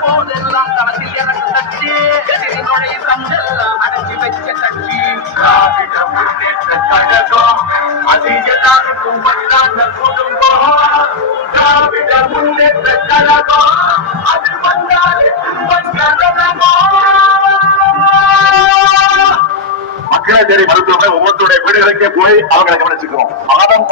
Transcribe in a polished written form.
போதெல்லாம் களத்தில் எனக்கு தட்டி நுழைய தந்தெல்லாம் அடக்கி வைக்க தட்டி திராவிட முன்னேற்ற கழகம் அது எல்லாருக்கும் வந்தான குடும்பம். திராவிட முன்னேற்ற கழகம் அது வந்தாலே மக்களாச்சேரி மருத்துவமனை ஒவ்வொருத்தருடைய வீடுகளுக்கே போய் அவங்களை கவனிச்சுக்கிறோம். மாதம்